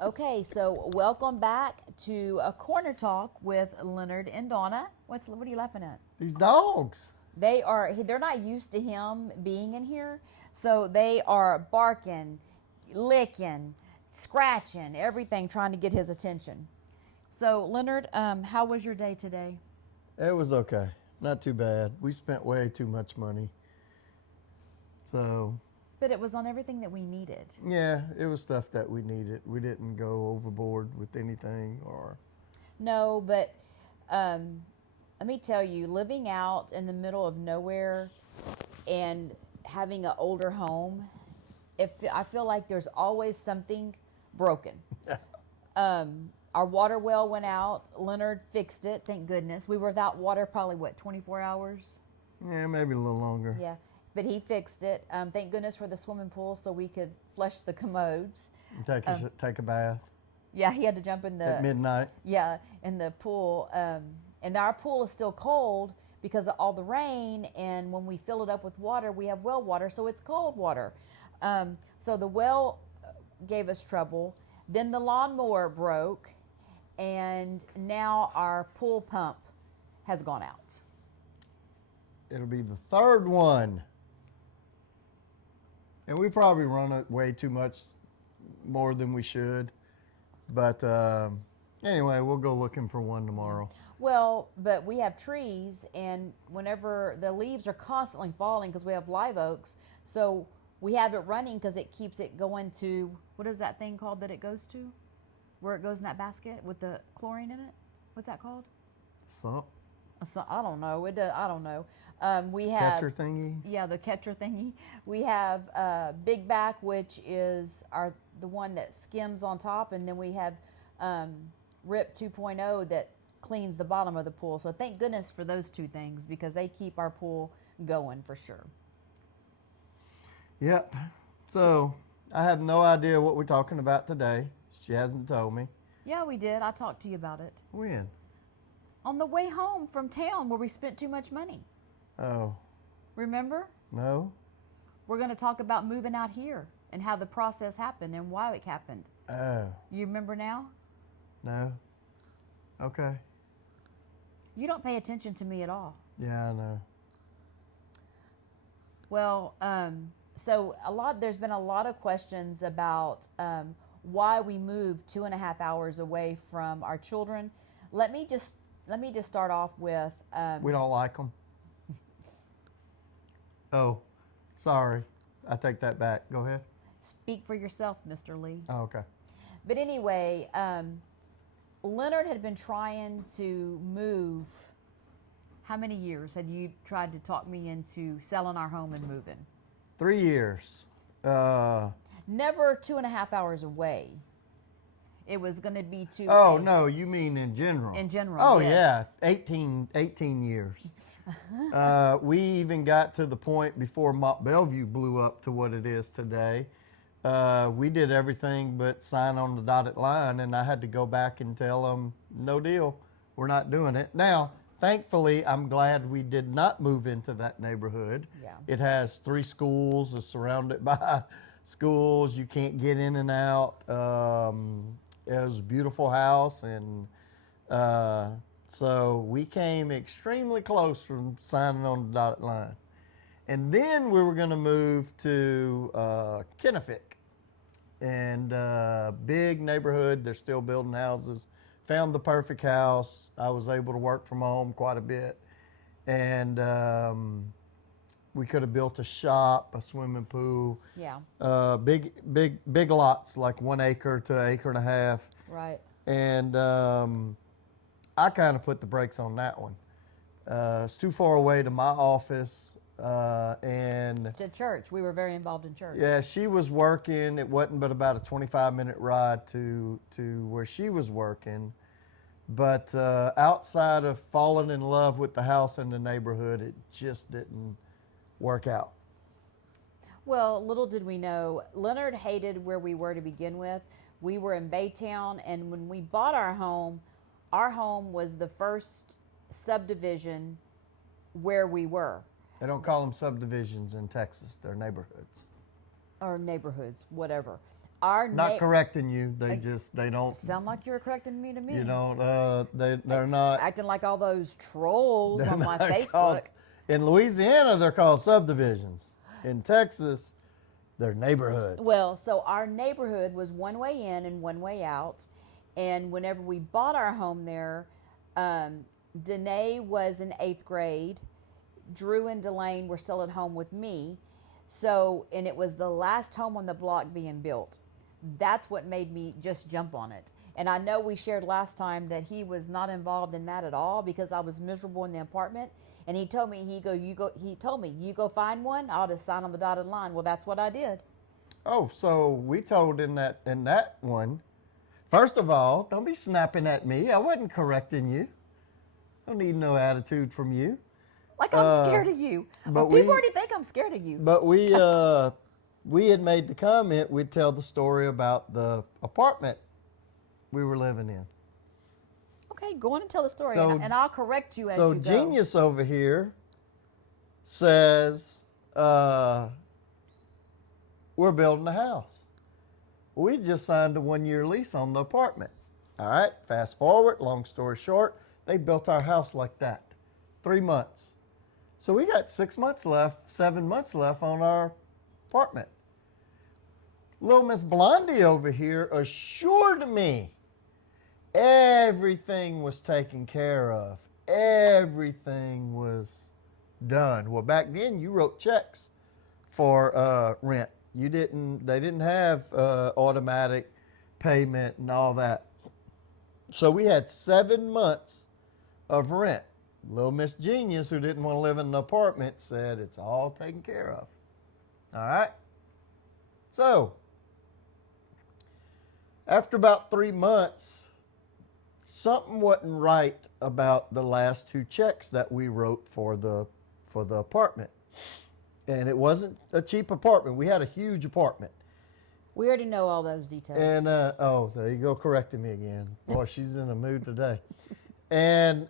Okay, so welcome back to a corner talk with Leonard and Dawna. What are you laughing at? These dogs. They're not used to him being in here, so they are barking, licking, scratching, everything trying to get his attention. So Leonard, how was your day today? It was okay. Not too bad. We spent way too much money. So, But it was on everything that we needed. yeah, it was stuff that we needed. We didn't go overboard with anything or. No, but um, let me tell you, living out in the middle of nowhere and having an older home, if I feel like there's always something broken. Our water well went out. Leonard fixed it, thank goodness. We were without water probably, what, 24 hours? Yeah, maybe a little longer. Yeah, but he fixed it. Thank goodness for the swimming pool so we could flush the commodes. Take a bath Yeah, he had to jump in at the midnight. yeah in the pool, and our pool is still cold because of all the rain. And when we fill it up with water, we have well water, so it's cold water. So the well gave us trouble. Then the lawnmower broke, and now our pool pump has gone out. It'll be the third one. And we probably run it way too much more than we should. But anyway, we'll go looking for one tomorrow. Well, but we have trees, and whenever the leaves are constantly falling because we have live oaks, so we have it running because it keeps it going to, what is that thing called that it goes to? Where it goes in that basket with the chlorine in it? What's that called? So, So, I don't know. I don't know. We have catcher thingy. Yeah, the catcher thingy. We have Big Back, which is the one that skims on top, and then we have Rip 2.0 that cleans the bottom of the pool. So thank goodness for those two things because they keep our pool going for sure. Yep. So I have no idea what we're talking about today. She hasn't told me. Yeah, we did. I talked to you about it When? on the way home from town where we spent too much money. Oh, Remember? no? We're going to talk about moving out here and how the process happened and why it happened. Oh, You remember now? no? Okay. You don't pay attention to me at all. Yeah, I know. Well, so there's been a lot of questions about why we moved 2.5 hours away from our children. Let me just start off with We don't like them. Oh, sorry. I take that back. Go ahead. speak for yourself, Mr. Lee. Oh, okay. But anyway, Leonard had been trying to move. How many years had you tried to talk me into selling our home and moving? 3 years. Never 2.5 hours away. It was going to be two. Oh, no, you mean in general. In general, Oh, yes. yeah, 18 years. We even got to the point before Mont Bellevue blew up to what it is today. We did everything but sign on the dotted line, and I had to go back and tell them, no deal, we're not doing it. Now, thankfully, I'm glad we did not move into that neighborhood. Yeah. It has 3 schools, it's surrounded by schools, you can't get in and out. It was a beautiful house, and so we came extremely close from signing on the dotted line. And then we were going to move to Kennefic, and big neighborhood. They're still building houses. Found the perfect house. I was able to work from home quite a bit, and we could have built a shop, a swimming pool. Yeah. Big lots, like 1 acre to 1.5 acres. Right. And I kind of put the brakes on that one. It's too far away to my office, and To church. We were very involved in church. yeah, she was working. It wasn't but about a 25-minute ride to where she was working. But outside of falling in love with the house and the neighborhood, it just didn't work out. Well, little did we know, Leonard hated where we were to begin with. We were in Baytown, and when we bought our home was the first subdivision where we were, They don't call them subdivisions in Texas. They're neighborhoods. or neighborhoods, whatever. our Not correcting you. They don't. sound like you were correcting me to me. You don't. They're not. Acting like all those trolls They're on my not Facebook. called, in Louisiana, they're called subdivisions. In Texas, they're neighborhoods. Well, so our neighborhood was one way in and one way out. And whenever we bought our home there, Danae was in 8th grade. Drew and Delane were still at home with me. So, and it was the last home on the block being built. That's what made me just jump on it. And I know we shared last time that he was not involved in that at all because I was miserable in the apartment. And he told me, he told me, you go find one, I'll just sign on the dotted line. Well, that's what I did. Oh, so we told in that one, first of all, don't be snapping at me. I wasn't correcting you. Don't need no attitude from you. Like I'm scared of you. Well, people already think I'm scared of you. But we had made the comment we'd tell the story about the apartment we were living in. Okay, go on and tell the story, So- and I'll correct you as you So go. Genius over here says we're building a house. We just signed a 1-year lease on the apartment. All right, fast forward, long story short, they built our house like that. 3 months. So we got 6 months left, 7 months left on our apartment. Little Miss Blondie over here assured me everything was taken care of. Everything was done. Well, back then you wrote checks for rent. They didn't have automatic payment and all that. So we had 7 months of rent. Little Miss Genius, who didn't want to live in an apartment, said it's all taken care of. All right? So, after about 3 months, something wasn't right about the last 2 checks that we wrote for the apartment. And it wasn't a cheap apartment. We had a huge apartment. We already know all those details. And, there you go, correcting me again. Boy, she's in a mood today. And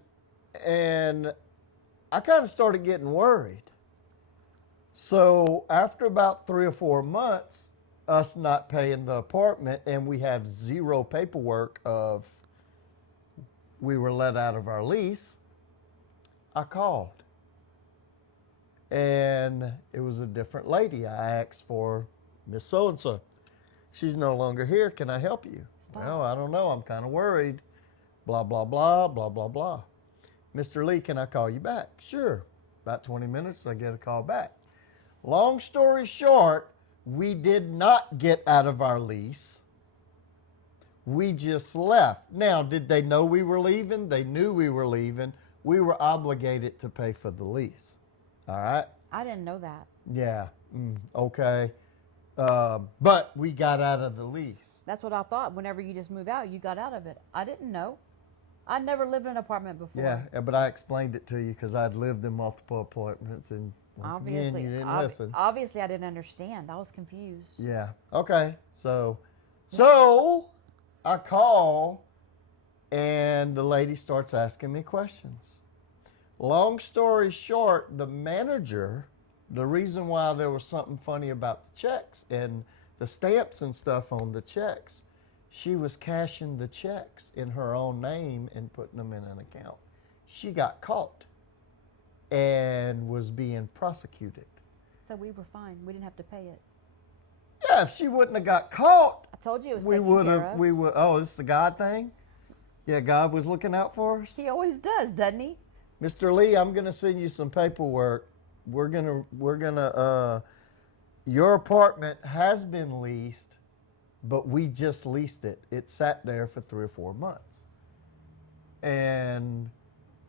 I kind of started getting worried. So after about 3 or 4 months, us not paying the apartment, and we have 0 paperwork of we were let out of our lease, I called. And it was a different lady. I asked for Miss So-and-so. She's no longer here. Can I help you? Stop. Well, I don't know. I'm kind of worried. Blah, blah, blah, blah, blah, blah. Mr. Lee, can I call you back? Sure. About 20 minutes, I get a call back. Long story short, we did not get out of our lease. We just left. Now, did they know we were leaving? They knew we were leaving. We were obligated to pay for the lease. All right? I didn't know that. Yeah. Okay. But we got out of the lease. That's what I thought. Whenever you just move out, you got out of it. I didn't know. I'd never lived in an apartment before. Yeah, but I explained it to you because I'd lived in multiple apartments, and once again, you didn't listen. Obviously, I didn't understand. I was confused. Yeah. Okay. So I call, and the lady starts asking me questions. Long story short, the manager, the reason why there was something funny about the checks and the stamps and stuff on the checks, she was cashing the checks in her own name and putting them in an account. She got caught and was being prosecuted. So we were fine. We didn't have to pay it. Yeah, if she wouldn't have got caught, I told you it was we taken would care have. of. We would. Oh, this is a God thing. Yeah, God was looking out for us. He always does, doesn't he? Mr. Lee, I'm gonna send you some paperwork. We're gonna. Your apartment has been leased, but we just leased it. It sat there for 3 or 4 months, and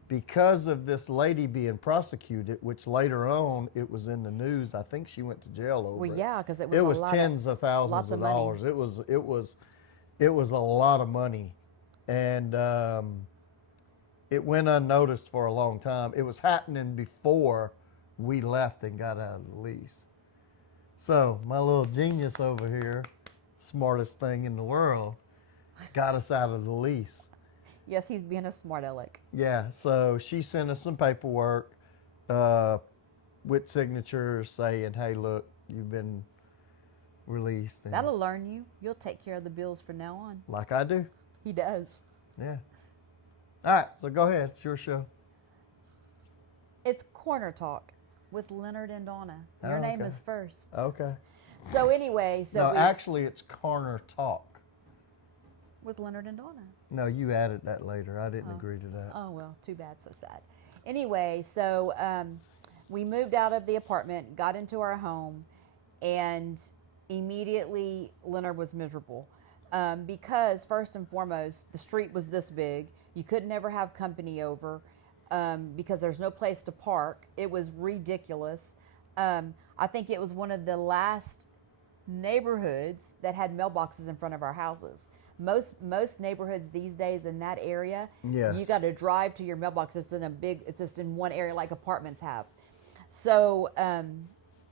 because of this lady being prosecuted, which later on it was in the news. I think she went to jail over it. Well, yeah, because it It was a lot tens of thousands lots of of money. dollars. It was a lot of money, and it went unnoticed for a long time. It was happening before we left and got out of the lease. So my little genius over here, smartest thing in the world, got us out of the lease. Yes, he's being a smart aleck. Yeah, so she sent us some paperwork with signatures saying, hey, look, you've been released. And That'll learn you. You'll take care of the bills from now on. like I do. He does. Yeah. All right, so go ahead. It's your show. It's Corner Talk with Leonard and Dawna. Your Oh, name okay. is first. Okay. So anyway, No, actually, it's Corner Talk. with Leonard and Dawna. No, you added that later. I didn't agree to that. Oh, well, too bad, so sad. Anyway, so we moved out of the apartment, got into our home, and immediately Leonard was miserable. Because, first and foremost, the street was this big. You could never have company over because there's no place to park. It was ridiculous. I think it was one of the last neighborhoods that had mailboxes in front of our houses. Most neighborhoods these days in that area, Yes. you got to drive to your mailbox. It's just in one area like apartments have. So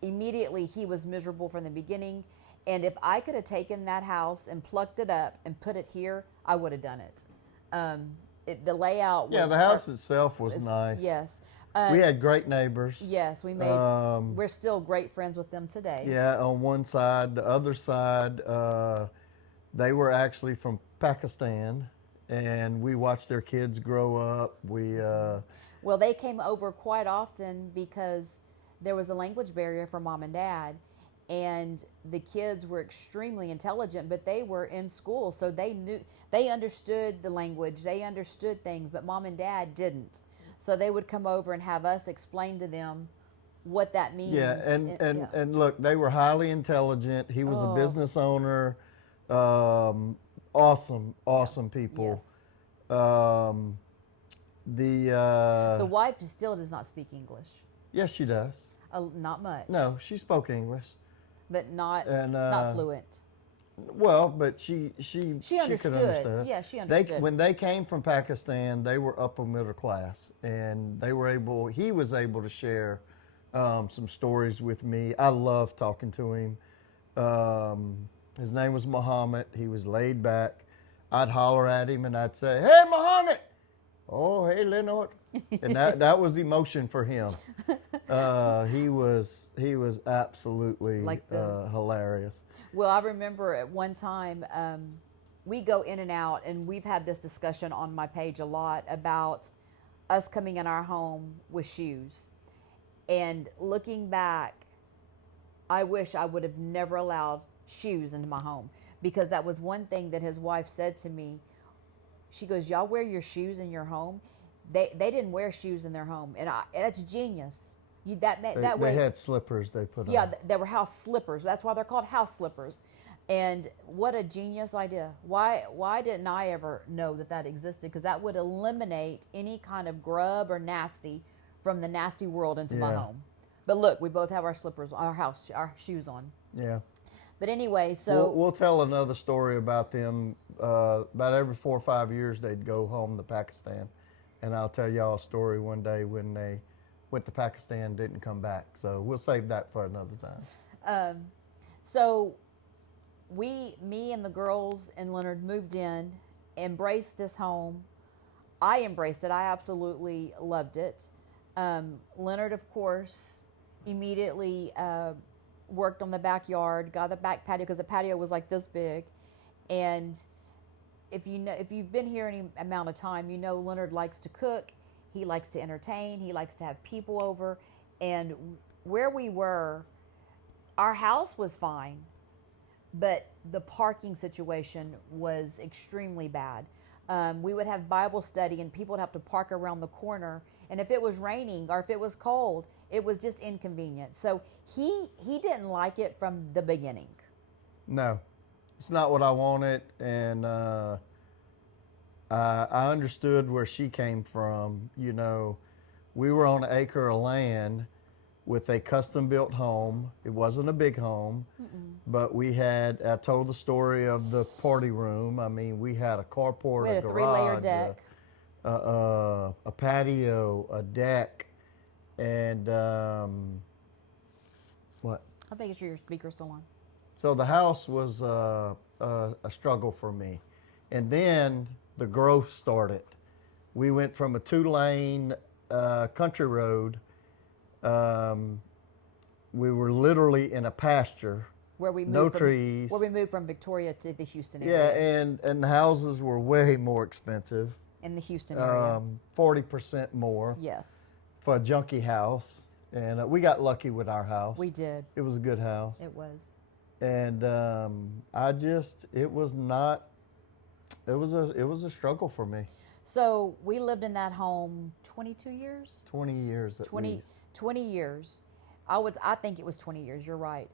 immediately he was miserable from the beginning. And if I could have taken that house and plucked it up and put it here, I would have done it. The layout was... Yeah, the house itself was nice. Yes. We had great neighbors. Yes, we made... we're still great friends with them today. Yeah, on one side. The other side, they were actually from Pakistan, and we watched their kids grow up. Well, they came over quite often because there was a language barrier for mom and dad, and the kids were extremely intelligent, but they were in school, so they understood the language, they understood things, but mom and dad didn't. So they would come over and have us explain to them what that means. Yeah, and look, they were highly intelligent. He was a business owner. Awesome people. Yes. The wife still does not speak English. Yes, she does. Not much. No, she spoke English. But not fluent. Well, but she understood. could understand. Yeah, she understood. When they came from Pakistan, they were upper middle class, and he was able to share some stories with me. I loved talking to him. His name was Muhammad. He was laid back. I'd holler at him and I'd say, "Hey, Muhammad!" "Oh, hey, Leonard." And that was emotion for him. He was absolutely Like hilarious. Well, I remember at one time, we go in and out, and we've had this discussion on my page a lot about us coming in our home with shoes. And looking back, I wish I would have never allowed shoes into my home, because that was one thing that his wife said to me. She goes, "Y'all wear your shoes in your home?" They didn't wear shoes in their home, and that's genius. They had slippers they put on. Yeah, they were house slippers. That's why they're called house slippers. And what a genius idea. Why didn't I ever know that existed? Because that would eliminate any kind of grub or nasty from the nasty world into my home. But look, we both have our slippers, our shoes on. Yeah. But anyway, so... We'll tell another story about them. About every 4 or 5 years, they'd go home to Pakistan. And I'll tell y'all a story one day when they went to Pakistan and didn't come back. So we'll save that for another time. So me and the girls and Leonard moved in, embraced this home. I embraced it. I absolutely loved it. Leonard, of course, immediately worked on the backyard, got the back patio, because the patio was like this big. And if you've been here any amount of time, you know Leonard likes to cook. He likes to entertain. He likes to have people over. And where we were, our house was fine, but the parking situation was extremely bad. We would have Bible study, and people would have to park around the corner. And if it was raining or if it was cold, it was just inconvenient. So he didn't like it from the beginning. No, it's not what I wanted, and I understood where she came from. You know, we were on an acre of land with a custom-built home. It wasn't a big home, but I told the story of the party room. I mean, we had a carport, We had a garage, 3-layer deck. a patio, a deck, and what? I'll make sure your speaker's still on. So the house was a struggle for me. And then the growth started. We went from a 2-lane country road. We were literally in a pasture where we moved No from, trees. where we moved from Victoria to the Houston Yeah, area. and the houses were way more expensive. In the Houston area. 40% more Yes, for a junky house. And we got lucky with our house. we did. It was a good house. It was. And it was a struggle for me. So we lived in that home 22 years? 20 years at 20, least. 20 years. I think it was 20 years, you're right.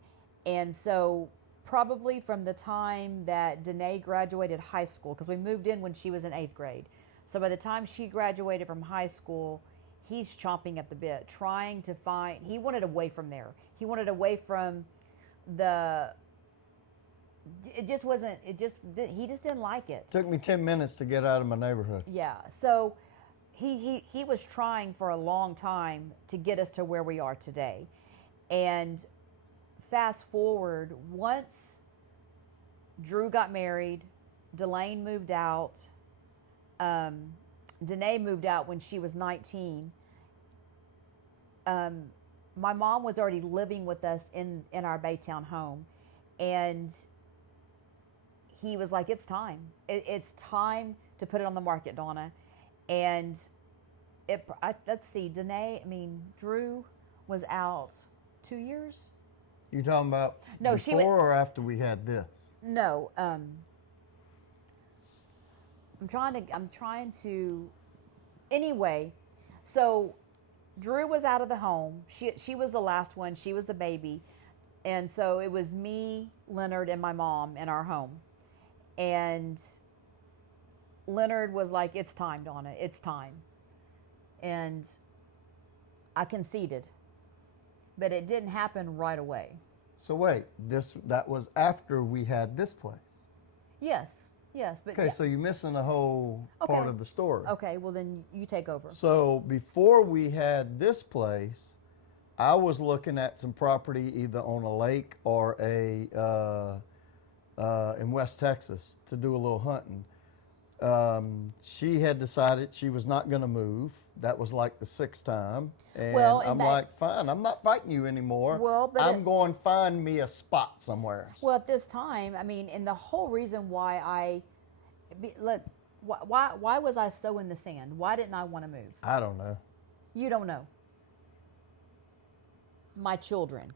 And so probably from the time that Danae graduated high school, because we moved in when she was in 8th grade. So by the time she graduated from high school, he's chomping at the bit, trying to find, he wanted away from there. He wanted away from it just wasn't, he just didn't like it. Took me 10 minutes to get out of my neighborhood. Yeah. So he was trying for a long time to get us to where we are today. And fast forward, once Drew got married, Delane moved out, Danae moved out when she was 19. My mom was already living with us in our Baytown home. And he was like, it's time. It's time to put it on the market, Dawna. And let's see, Drew was out 2 years? You talking about No, before or after we had this? No, I'm trying to, anyway, so Drew was out of the home. She was the last one. She was the baby. And so it was me, Leonard, and my mom in our home. And Leonard was like, it's time, Dawna, it's time. And I conceded. But it didn't happen right away. So wait, that was after we had this place. Yes, but Okay, yeah. so you're missing a whole part Okay. of the story. Okay, well then you take over. So before we had this place, I was looking at some property either on a lake or in West Texas to do a little hunting. She had decided she was not going to move. That was like the 6th time. And I'm like, fine, I'm not fighting you anymore. Well, but I'm going to find me a spot somewhere. Well, at this time, and the whole reason why why was I so in the sand? Why didn't I want to move? I don't know. You don't know. My children.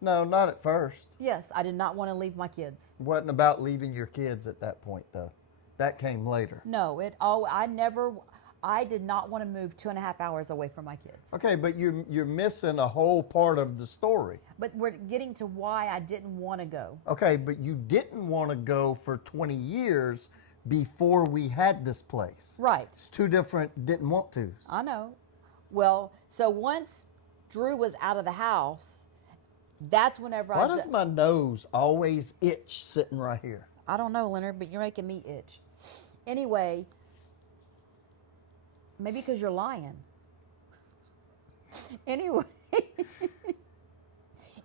No, not at first. Yes, I did not want to leave my kids. Wasn't about leaving your kids at that point, though. That came later. No, I did not want to move 2.5 hours away from my kids. Okay, but you're missing a whole part of the story. But we're getting to why I didn't want to go. Okay, but you didn't want to go for 20 years before we had this place. Right. It's two different didn't want tos. I know. Well, so once Drew was out of the house, that's whenever Why does my nose always itch sitting right here? I don't know, Leonard, but you're making me itch. Anyway, maybe because you're lying.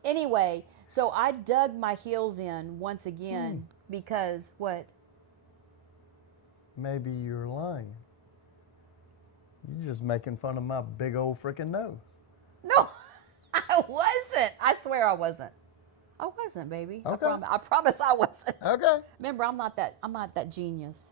Anyway, so I dug my heels in once again because what? Maybe you're lying. You're just making fun of my big old freaking nose. No, I wasn't. I swear I wasn't. I wasn't, baby. Okay. I promise I wasn't. Okay. Remember, I'm not that genius.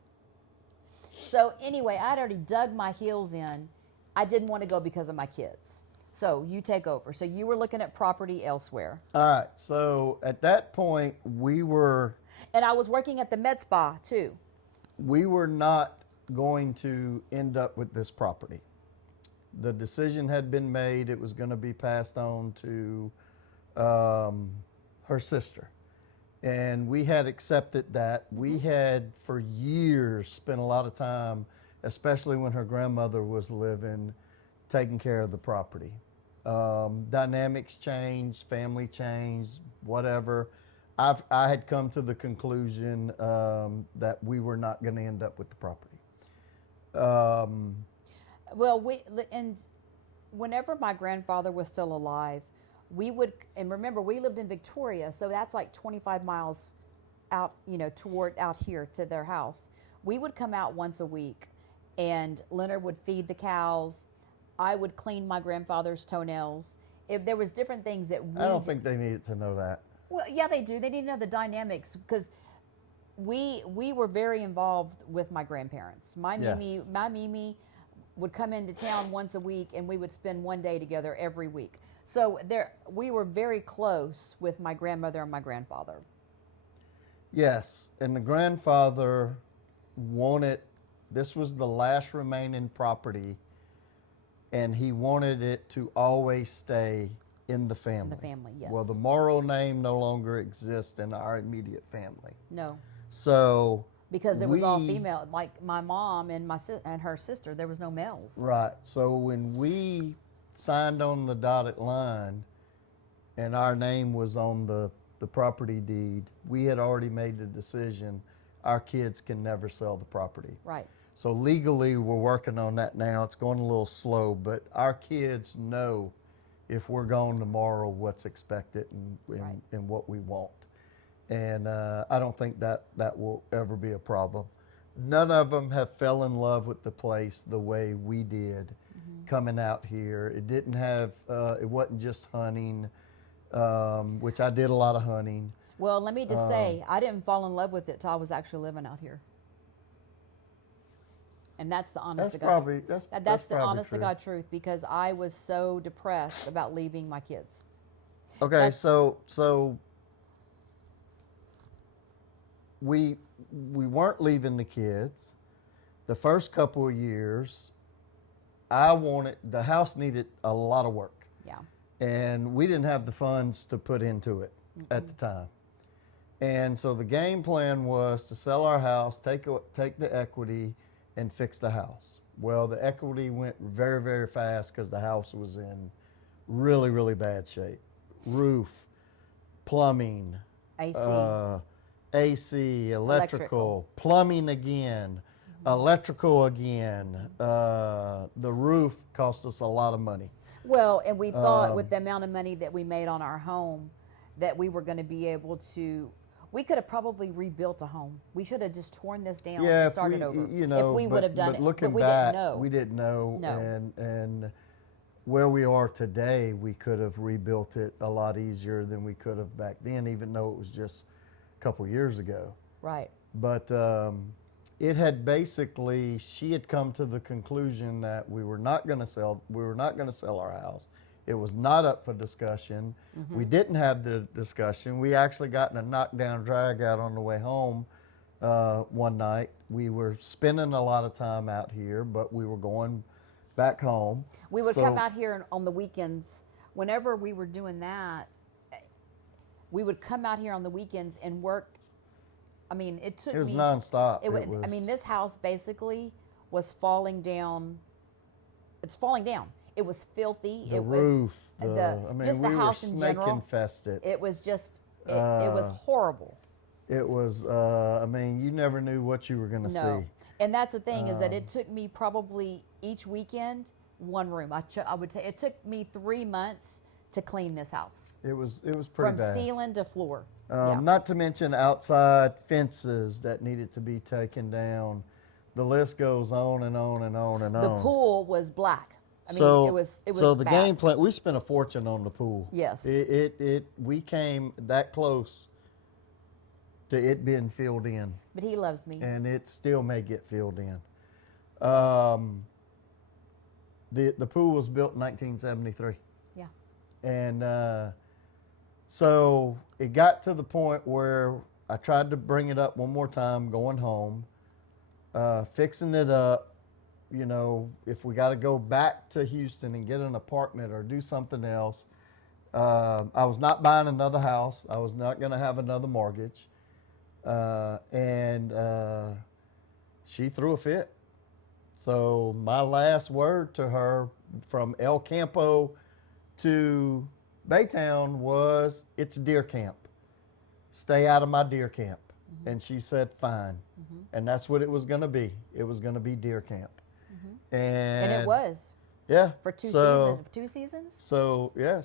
So anyway, I'd already dug my heels in. I didn't want to go because of my kids. So you take over. So you were looking at property elsewhere. All right. So at that point, we were And I was working at the med spa too. not going to end up with this property. The decision had been made. It was going to be passed on to her sister. And we had accepted that. We had for years spent a lot of time, especially when her grandmother was living, taking care of the property. Dynamics changed, family changed, whatever. I had come to the conclusion that we were not going to end up with the property. Well, and whenever my grandfather was still alive, we would, and remember, we lived in Victoria, so that's like 25 miles out, toward out here to their house. We would come out once a week, and Leonard would feed the cows. I would clean my grandfather's toenails. if there was different things that we I don't think they needed to know that. well, yeah, they do. They need to know the dynamics because we were very involved with my grandparents. Yes. My Mimi would come into town once a week, and we would spend one day together every week. So we were very close with my grandmother and my grandfather. Yes, and the grandfather wanted, this was the last remaining property, and he wanted it to always stay in the family. In the family, yes. Well, the Morrow name no longer exists in our immediate family. No, So because it was all female. Like my mom and and her sister, there was no males. Right. So when we signed on the dotted line and our name was on the property deed, we had already made the decision our kids can never sell the property. Right. So legally, we're working on that now. It's going a little slow, but our kids know if we're gone tomorrow what's expected and what we want. And I don't think that will ever be a problem. None of them have fell in love with the place the way we did coming out here. It didn't have, it wasn't just hunting, which I did a lot of hunting. Well, let me just say, I didn't fall in love with it till I was actually living out here. And that's the honest to God truth. That's the honest to God truth, because I was so depressed about leaving my kids. Okay, so we weren't leaving the kids. The first couple of years, the house needed a lot of work. Yeah. And we didn't have the funds to put into it at the time. And so the game plan was to sell our house, take the equity, and fix the house. Well, the equity went very, very fast because the house was in really, really bad shape. Roof, plumbing, AC, electrical, plumbing again, electrical again. The roof cost us a lot of money. Well, and we thought with the amount of money that we made on our home that we were going to be able to, we could have probably rebuilt a home. We should have just torn this down and started over. If we would have done but it. Looking but we back, didn't know. we didn't know. No. And where we are today, we could have rebuilt it a lot easier than we could have back then, even though it was just a couple years ago. Right. But it had basically, she had come to the conclusion that we were not going to sell our house. It was not up for discussion. We didn't have the discussion. We actually got in a knockdown drag out on the way home one night. We were spending a lot of time out here, but we were going back home. We would come out here on the weekends. Whenever we were doing that, we would come out here on the weekends and work. I mean, it was nonstop. I mean, this house basically was falling down. It's falling down. It was filthy. The roof, just the house in general. Snake infested. It was just, it was horrible. It was, I mean, you never knew what you were going to see. And that's the thing, is that it took me probably each weekend, one room. It took me 3 months to clean this house. It was pretty From bad. From ceiling to floor. Not to mention outside fences that needed to be taken down. The list goes on and on and on and on. The pool was black. I mean, it was so the bad. game plan. We spent a fortune on the pool. Yes. We came that close to it being filled in. But he loves me. And it still may get filled in. The pool was built in 1973. Yeah. And so it got to the point where I tried to bring it up one more time, going home, fixing it up. You know, if we got to go back to Houston and get an apartment or do something else. I was not buying another house. I was not going to have another mortgage. And she threw a fit. So my last word to her from El Campo to Baytown was, it's deer camp. Stay out of my deer camp. And she said, fine. And that's what it was going to be. It was going to be deer camp. And it was. Yeah. For 2 seasons? So, yeah,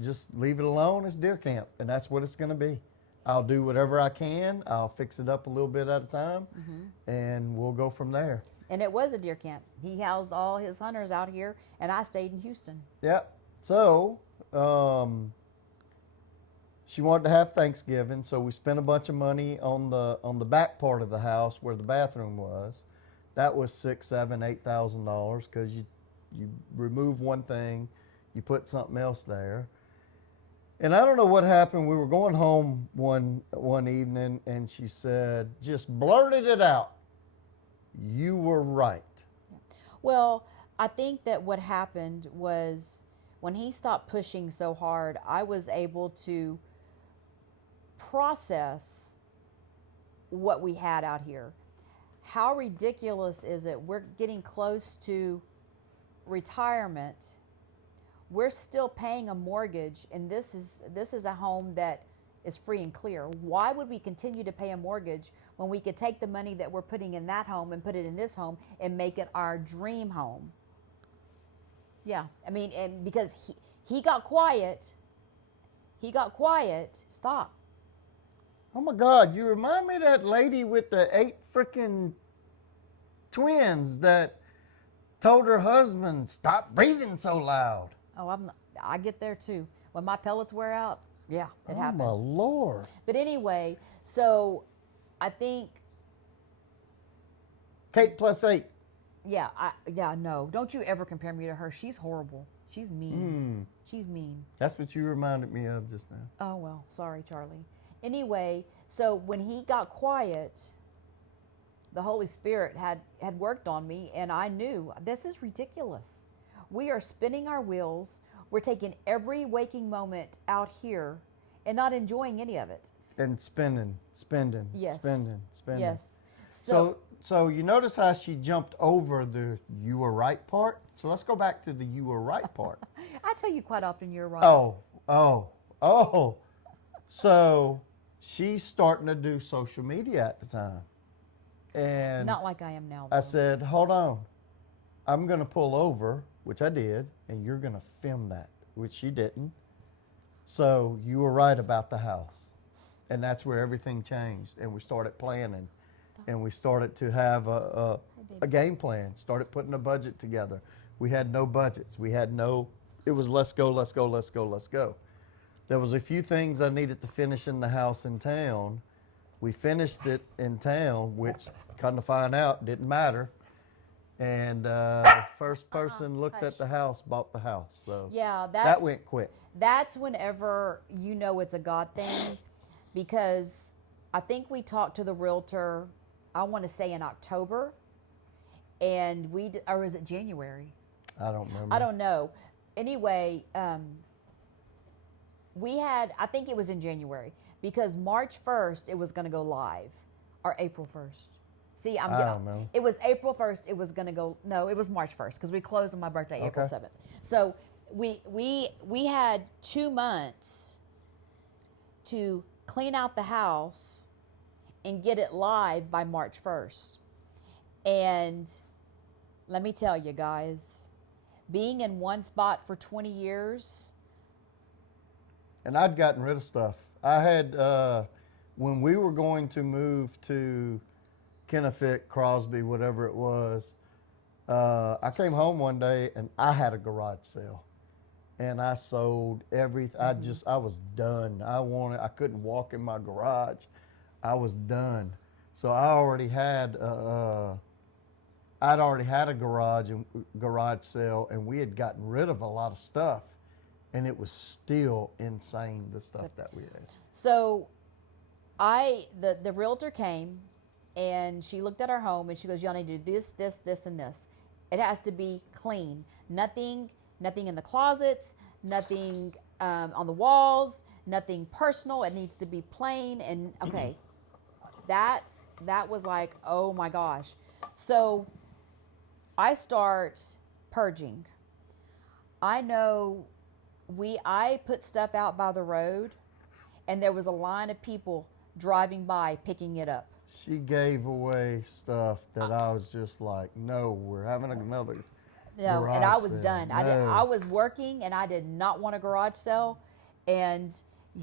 just leave it alone. It's deer camp. And that's what it's going to be. I'll do whatever I can. I'll fix it up a little bit at a time. And we'll go from there. And it was a deer camp. He housed all his hunters out here, and I stayed in Houston. Yep. So she wanted to have Thanksgiving, so we spent a bunch of money on the back part of the house where the bathroom was. That was $6, $7, $8,000 because you remove one thing, you put something else there. And I don't know what happened. We were going home one evening, and she said, just blurted it out. You were right. Well, I think that what happened was when he stopped pushing so hard, I was able to process what we had out here. How ridiculous is it? We're getting close to retirement. We're still paying a mortgage, and this is a home that is free and clear. Why would we continue to pay a mortgage when we could take the money that we're putting in that home and put it in this home and make it our dream home? Yeah, I mean, and because he got quiet, Stop. Oh my God, you remind me of that lady with the 8 freaking twins that told her husband, stop breathing so loud. Oh, I get there too. When my pellets wear out, yeah, it happens. Oh my Lord. But anyway, so I think, Kate plus 8. yeah, no. Don't you ever compare me to her. She's horrible. She's mean. She's mean. That's what you reminded me of just now. Oh, well, sorry, Charlie. Anyway, so when he got quiet, the Holy Spirit had worked on me, and I knew this is ridiculous. We are spinning our wheels. We're taking every waking moment out here and not enjoying any of it. And spending. Yes. Spending. Yes. So you notice how she jumped over the you were right part? So let's go back to the you were right part. I tell you quite often you're right. Oh. So she's starting to do social media at the time. And Not like I am now, I though. said, hold on. I'm going to pull over, which I did, and you're going to film that, which she didn't. So you were right about the house. And that's where everything changed. And we started planning. And we started to have a game plan, started putting a budget together. We had no budgets. It was let's go. There was a few things I needed to finish in the house in town. We finished it in town, which, come to find out, didn't matter. And the first person looked at the house, bought the house. So yeah, that went quick. That's whenever you know it's a God thing, because I think we talked to the realtor, I want to say in October, and or was it January? I don't remember. I don't know. Anyway, I think it was in January, because March 1st it was going to go live, or April 1st. See, I don't know. It was April 1st. It was going to go. No, it was March 1st because we closed on my birthday, April 7th. So we had 2 months to clean out the house and get it live by March 1st. And let me tell you guys, being in one spot for 20 years. And I'd gotten rid of stuff. I had, when we were going to move to Kennefic, Crosby, whatever it was, I came home one day and I had a garage sale. And I sold everything. I was done. I couldn't walk in my garage. I was done. So I'd already had a garage sale, and we had gotten rid of a lot of stuff, and it was still insane, the stuff that we had. So the realtor came, and she looked at our home, and she goes, y'all need to do this, and this. It has to be clean. Nothing in the closets, nothing on the walls, nothing personal. It needs to be plain. And okay, that was like, oh my gosh. So I start purging. I know I put stuff out by the road, and there was a line of people driving by picking it up. She gave away stuff that I was just like, no, we're having another. No, garage and I was sale. done. No. I was working, and I did not want a garage sale. And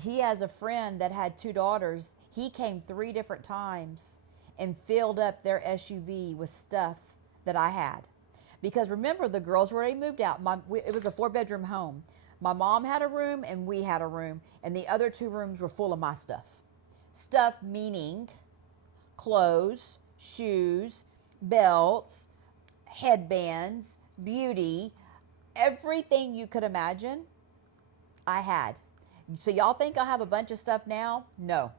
he has a friend that had 2 daughters. He came 3 different times and filled up their SUV with stuff that I had. Because remember, the girls were already moved out. It was a 4-bedroom home. My mom had a room and we had a room, and the other 2 rooms were full of my stuff. Stuff meaning clothes, shoes, belts, headbands, beauty, everything you could imagine, I had. So y'all think I have a bunch of stuff now? No.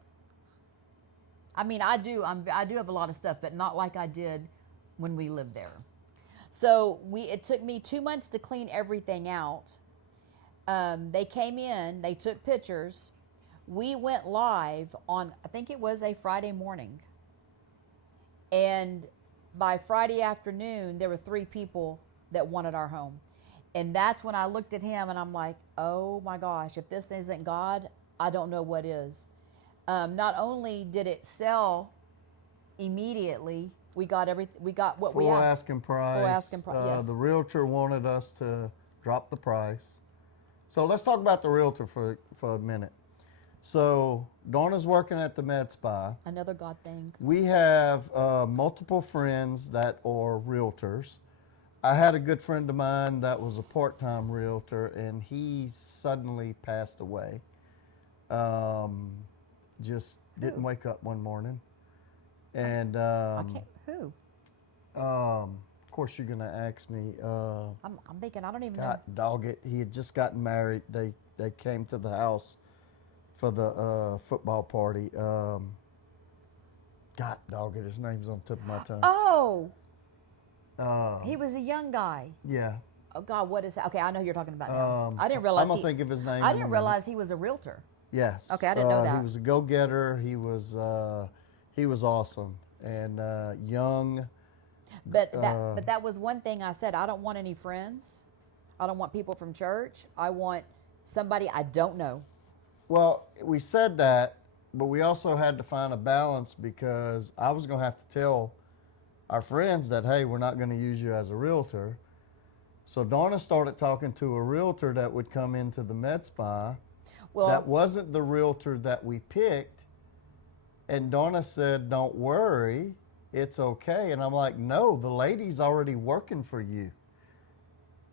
I mean, I do have a lot of stuff, but not like I did when we lived there. So it took me 2 months to clean everything out. They came in, they took pictures. We went live on, I think it was a Friday morning. And by Friday afternoon, there were 3 people that wanted our home. And that's when I looked at him and I'm like, oh my gosh, if this isn't God, I don't know what is. Not only did it sell immediately, we got what we Full asked. asking price. Full asking price. Yes. The realtor wanted us to drop the price. So let's talk about the realtor for a minute. So Dawna's working at the med spa. Another God thing. We have multiple friends that are realtors. I had a good friend of mine that was a part-time realtor, and he suddenly passed away. Just didn't wake up one morning. And I can't. Who? of course you're gonna ask me. I'm thinking I don't even know. Dog it. He had just gotten married. They came to the house for the football party. God dog it. His name's on the tip of my tongue. Oh. He was a young guy. Yeah. Oh God, what is that? Okay, I know who you're talking about now. I didn't realize. I'm gonna think of his name. I didn't realize he was a realtor. Yes. Okay, I didn't know that. He was a go-getter. He was awesome and young. But that was one thing I said. I don't want any friends. I don't want people from church. I want somebody I don't know. Well, we said that, but we also had to find a balance because I was gonna have to tell our friends that, hey, we're not gonna use you as a realtor. So Dawna started talking to a realtor that would come into the med spa. Well, that wasn't the realtor that we picked. And Dawna said, don't worry, it's okay. And I'm like, no, the lady's already working for you.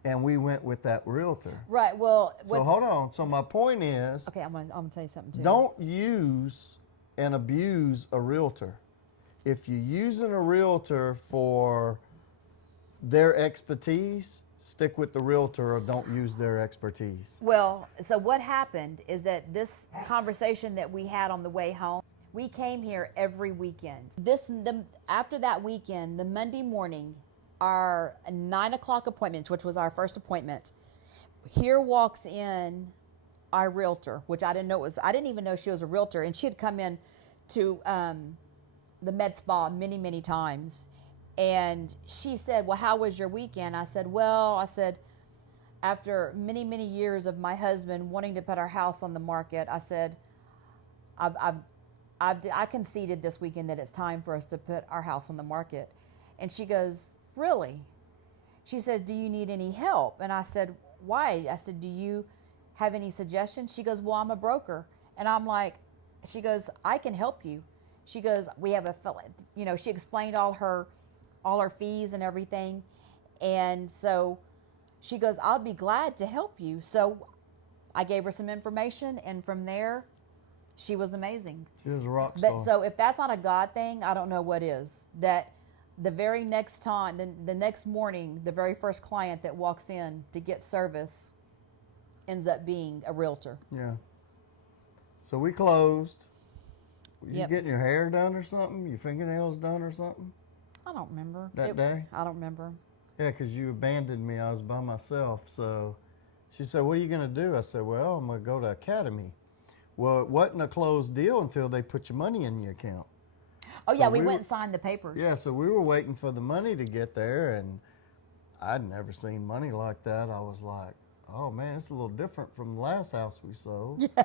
And we went with that realtor. right. Well, So hold on. So my point is, Okay, I'm gonna tell you something too. don't use and abuse a realtor. If you're using a realtor for their expertise, stick with the realtor or don't use their expertise. Well, so what happened is that this conversation that we had on the way home, we came here every weekend. After that weekend, the Monday morning, our 9 o'clock appointment, which was our first appointment, here walks in our realtor, which I didn't even know she was a realtor, and she had come in to the med spa many, many times. And she said, well, how was your weekend? I said, after many, many years of my husband wanting to put our house on the market, I said, I conceded this weekend that it's time for us to put our house on the market. And she goes, really? She said, do you need any help? And I said, why? I said, do you have any suggestions? She goes, well, I'm a broker. And I'm like, she goes, I can help you. She goes, we have she explained all her fees and everything. And so she goes, I'll be glad to help you. So I gave her some information, and from there, she was amazing. She was a rock star. But so if that's not a God thing, I don't know what is. That the very next time, the next morning, the very first client that walks in to get service ends up being a realtor. Yeah. So we closed. You Yep. getting your hair done or something? Your fingernails done or something? I don't remember. That day? I don't remember. Yeah, because you abandoned me. I was by myself. So she said, what are you going to do? I said, well, I'm going to go to Academy. Well, it wasn't a closed deal until they put your money in your account. Oh, So yeah, we went and signed the papers. Yeah, so we were waiting for the money to get there, and I'd never seen money like that. I was like, oh, man, it's a little different from the last house we sold. Yeah.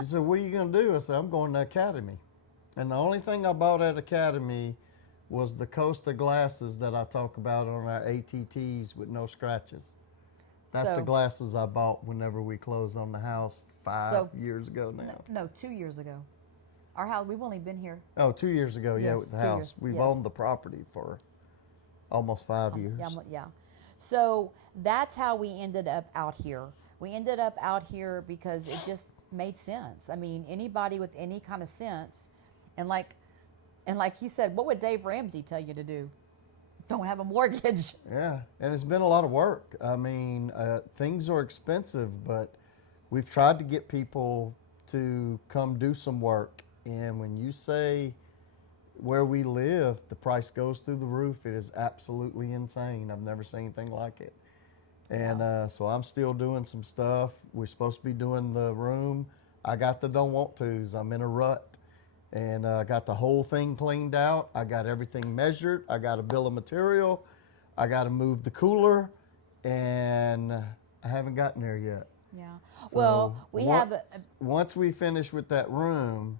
She said, what are you going to do? I said, I'm going to Academy. And the only thing I bought at Academy was the Costa glasses that I talk about on our ATTs with no scratches. That's the glasses I bought whenever we closed on the house 5 years ago now. No, 2 years ago. Our house, we've only been here. Oh, 2 years ago, yeah, Yes, with the 2 house. years, We've yes. owned the property for almost 5 years. Yeah. So that's how we ended up out here. We ended up out here because it just made sense. I mean, anybody with any kind of sense, and like he said, what would Dave Ramsey tell you to do? Don't have a mortgage. Yeah, and it's been a lot of work. I mean, things are expensive, but we've tried to get people to come do some work. And when you say where we live, the price goes through the roof. It is absolutely insane. I've never seen anything like it. And so I'm still doing some stuff. We're supposed to be doing the room. I got the don't want tos. I'm in a rut. And I got the whole thing cleaned out. I got everything measured. I got a bill of material. I got to move the cooler. And I haven't gotten there yet. Yeah. So Well, we have once we finish with that room,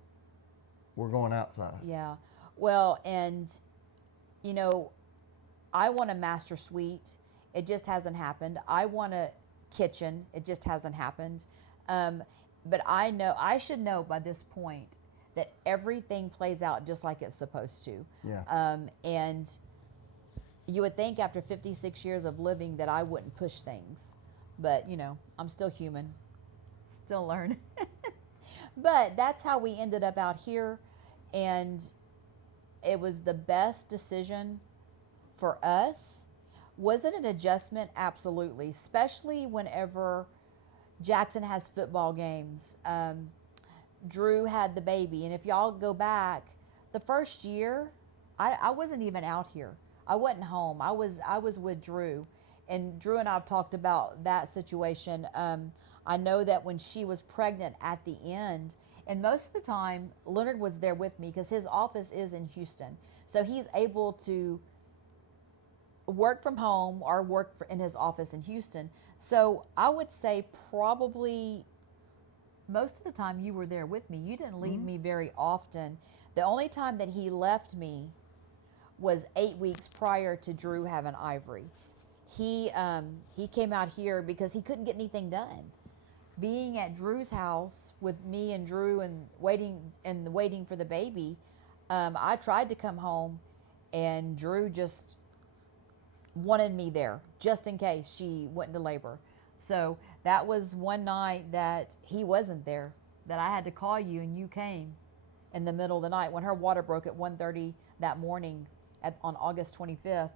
we're going outside. yeah. Well, and you know, I want a master suite. It just hasn't happened. I want a kitchen. It just hasn't happened. But I should know by this point that everything plays out just like it's supposed to. Yeah. And you would think after 56 years of living that I wouldn't push things. But, you know, I'm still human, still learning. But that's how we ended up out here. And it was the best decision for us. Was it an adjustment? Absolutely. Especially whenever Jackson has football games. Drew had the baby. And if y'all go back, the first year, I wasn't even out here. I wasn't home. I was with Drew. And Drew and I have talked about that situation. I know that when she was pregnant at the end, and most of the time, Leonard was there with me because his office is in Houston. So he's able to work from home or work in his office in Houston. So I would say probably most of the time you were there with me. You didn't leave me very often. The only time that he left me was 8 weeks prior to Drew having Ivory. He came out here because he couldn't get anything done. Being at Drew's house with me and Drew and waiting for the baby, I tried to come home, and Drew just wanted me there just in case she went into labor. So that was one night that he wasn't there, that I had to call you, and you came in the middle of the night when her water broke at 1:30 that morning on August 25th.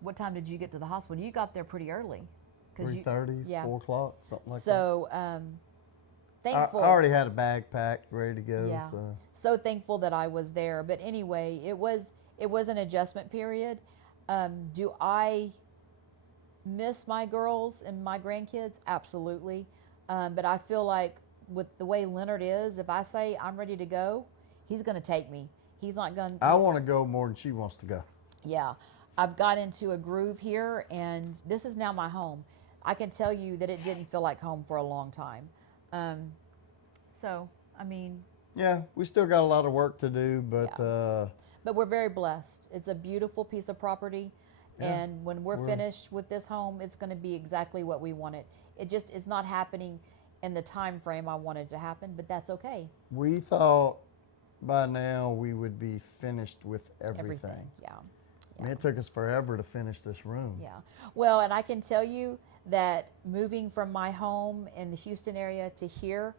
What time did you get to the hospital? You got there pretty early. 3:30, yeah. 4 o'clock, something like that. So thankful. I already had a bag packed, ready to go. Yeah. So thankful that I was there. But anyway, it was an adjustment period. Do I miss my girls and my grandkids? Absolutely. But I feel like with the way Leonard is, if I say I'm ready to go, he's going to take me. He's not going to. I want to go more than she wants to go. Yeah. I've got into a groove here, and this is now my home. I can tell you that it didn't feel like home for a long time. So, I mean. Yeah, we still got a lot of work to do, but. Yeah. But we're very blessed. It's a beautiful piece of property. Yeah, and when we're finished with this home, it's going to be exactly what we wanted. It just is not happening in the time frame I wanted to happen, but that's okay. We thought by now we would be finished with everything. Yeah. And it took us forever to finish this room. Yeah. Well, and I can tell you that moving from my home in the Houston area to here,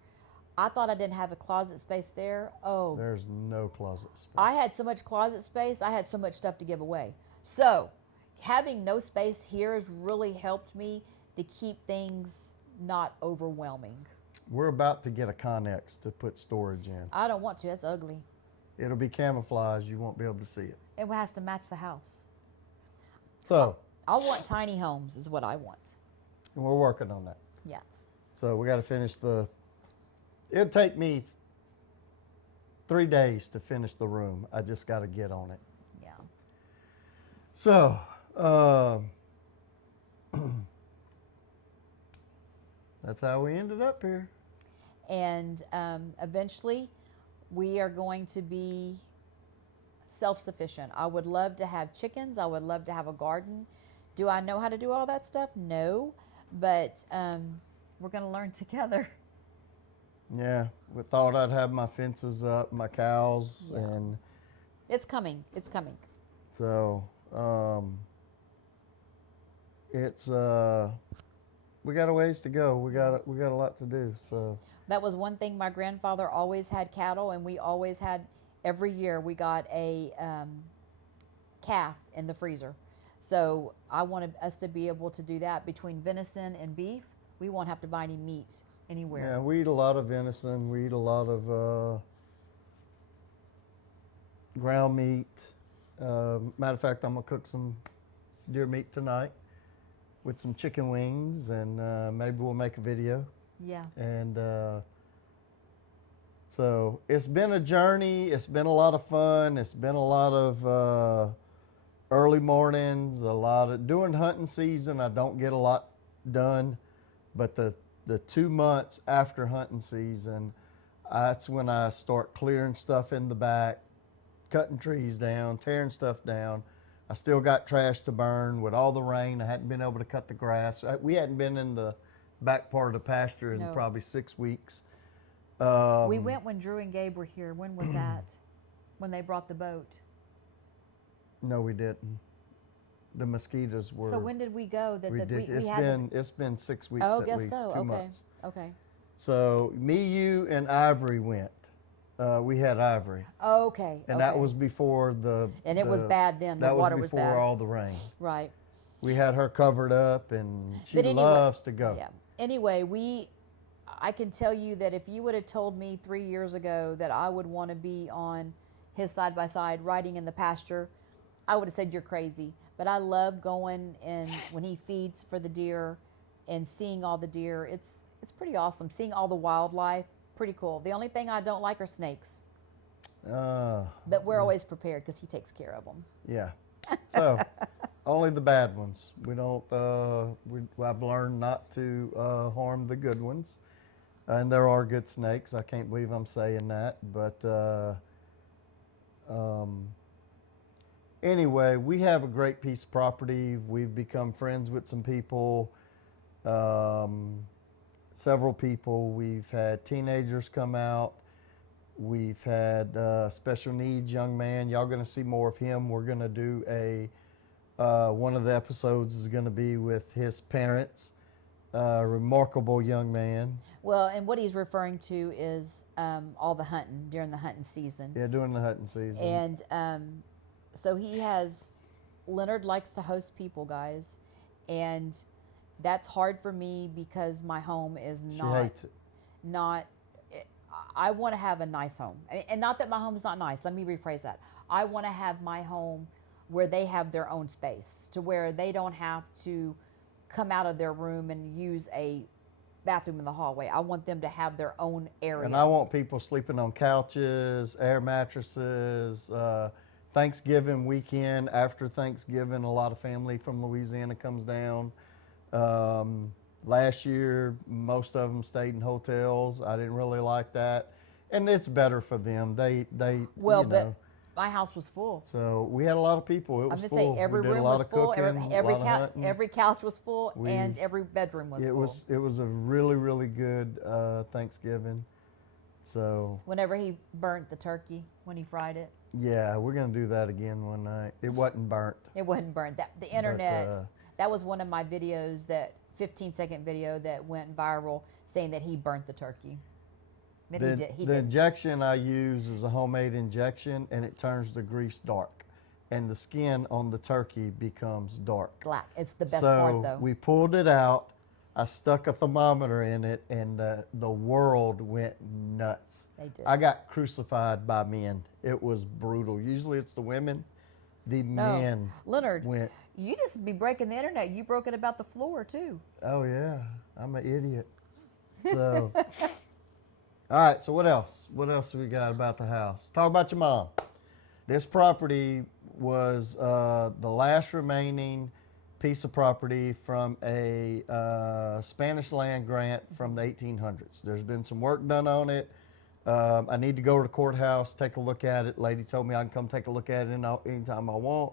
I thought I didn't have a closet space there. Oh. There's no closet space. I had so much closet space, I had so much stuff to give away. So, having no space here has really helped me to keep things not overwhelming. We're about to get a Connex to put storage in. I don't want to. That's ugly. It'll be camouflaged. You won't be able to see it. It has to match the house. So. I want tiny homes is what I want. And we're working on that. Yes. So we got to finish it'll take me 3 days to finish the room. I just got to get on it. Yeah. So, that's how we ended up here. And eventually, we are going to be self-sufficient. I would love to have chickens. I would love to have a garden. Do I know how to do all that stuff? No. But we're going to learn together. Yeah, we thought I'd have my fences up, my cows, and it's coming. It's coming. So it's we got a ways to go. We got a lot to do. So That was one thing. My grandfather always had cattle, and we always had, every year we got a calf in the freezer. So I wanted us to be able to do that. Between venison and beef, we won't have to buy any meat anywhere. yeah, we eat a lot of venison. We eat a lot of ground meat. Matter of fact, I'm gonna cook some deer meat tonight with some chicken wings, and maybe we'll make a video. Yeah. And so it's been a journey. It's been a lot of fun. It's been a lot of early mornings. During hunting season, I don't get a lot done, but the 2 months after hunting season, that's when I start clearing stuff in the back, cutting trees down, tearing stuff down. I still got trash to burn. With all the rain, I hadn't been able to cut the grass. We hadn't been in the back part of the pasture in No. probably 6 weeks. We went when Drew and Gabe were here. When was that? When they brought the boat. No, we didn't. The mosquitoes were. So when did we go? ridiculous. We had It's been 6 weeks Oh, at guess least. so. 2 Okay. months. Okay. So me, you, and Ivory went. We had Ivory, Okay. and that was before the. And it was bad then. The That water was was before bad. all the rain. Right. We had her covered up, and she But anyway, loves to go. Yeah. Anyway, I can tell you that if you would have told me 3 years ago that I would want to be on his side by side riding in the pasture, I would have said you're crazy. But I love going and when he feeds for the deer and seeing all the deer. It's pretty awesome. Seeing all the wildlife, pretty cool. The only thing I don't like are snakes. But we're always prepared because he takes care of them. Yeah. So only the bad ones. We don't. I've learned not to harm the good ones, and there are good snakes. I can't believe I'm saying that, but anyway, we have a great piece of property. We've become friends with some people. Several people. We've had teenagers come out. We've had special needs young man. Y'all going to see more of him. We're going to do one of the episodes is going to be with his parents. Remarkable young man. Well, and what he's referring to is all the hunting during the hunting season. Yeah, during the hunting season. And so Leonard likes to host people, guys. And that's hard for me because my home is She hates it. I want to have a nice home. And not that my home is not nice. Let me rephrase that. I want to have my home where they have their own space, to where they don't have to come out of their room and use a bathroom in the hallway. I want them to have their own area. And I want people sleeping on couches, air mattresses. Thanksgiving weekend, after Thanksgiving, a lot of family from Louisiana comes down. Last year, most of them stayed in hotels. I didn't really like that, and it's better for them. They Well, you but know. my house was full. So we had a lot of people. It I'm was going to full. say every We did room a lot was of full. cooking, a lot of hunting. Every couch was full, and every bedroom was full. It was a really, really good Thanksgiving. So Whenever he burnt the turkey, when he fried it, yeah, we're gonna do that again one night. It wasn't burnt. it wasn't burnt. The internet, that was one of my videos, that 15-second video that went viral, saying that he burnt the turkey. But he The didn't. injection I use is a homemade injection, and it turns the grease dark, and the skin on the turkey becomes dark. Black. It's the best So part, though. we pulled it out. I stuck a thermometer in it, and the world went nuts. They did. I got crucified by men. It was brutal. Usually it's the women. The men Leonard, went. you just be breaking the internet. You broke it about the floor, too. Oh yeah, I'm an idiot. So, all right. So what else? What else have we got about the house? Talk about your mom. This property was the last remaining piece of property from a Spanish land grant from the 1800s. There's been some work done on it. I need to go to the courthouse, take a look at it. Lady told me I can come take a look at it anytime I want.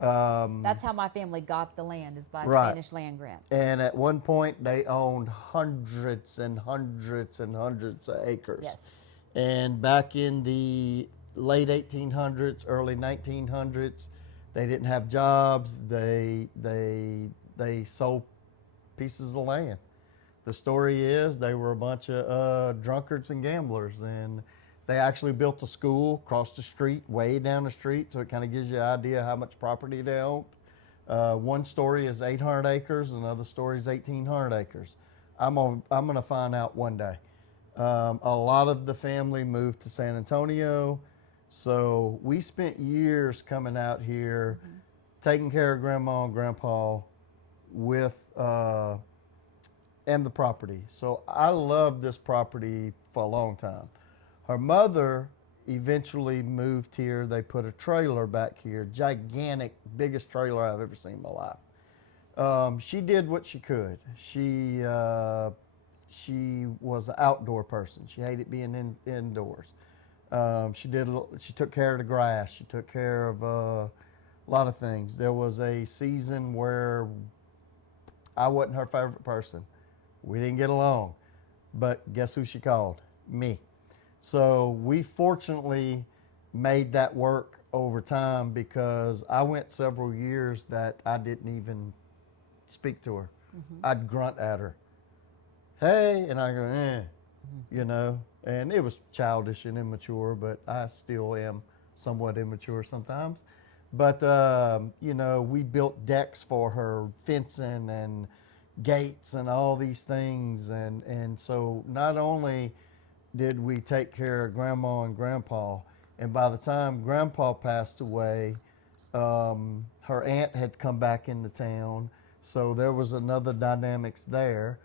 That's how my family got the land, is by Right. Spanish land grant. And at one point, they owned hundreds and hundreds and hundreds of acres. Yes. And back in the late 1800s, early 1900s, they didn't have jobs. They sold pieces of land. The story is they were a bunch of drunkards and gamblers, and they actually built a school across the street, way down the street, so it kind of gives you an idea how much property they owned. One story is 800 acres, another story is 1,800 acres. I'm gonna find out one day. A lot of the family moved to San Antonio, so we spent years coming out here, taking care of Grandma and Grandpa with and the property. So I loved this property for a long time. Her mother eventually moved here. They put a trailer back here, gigantic, biggest trailer I've ever seen in my life. She did what she could. She was an outdoor person. She hated being indoors. She took care of the grass. She took care of a lot of things. There was a season where I wasn't her favorite person. We didn't get along, but guess who she called? Me. So we fortunately made that work over time, because I went several years that I didn't even speak to her. I'd grunt at her, hey, and I go, you know, and it was childish and immature, but I still am somewhat immature sometimes. But, you know, we built decks for her, fencing and gates and all these things. And so not only did we take care of Grandma and Grandpa, and by the time Grandpa passed away, her aunt had come back into town, so there was another dynamics there.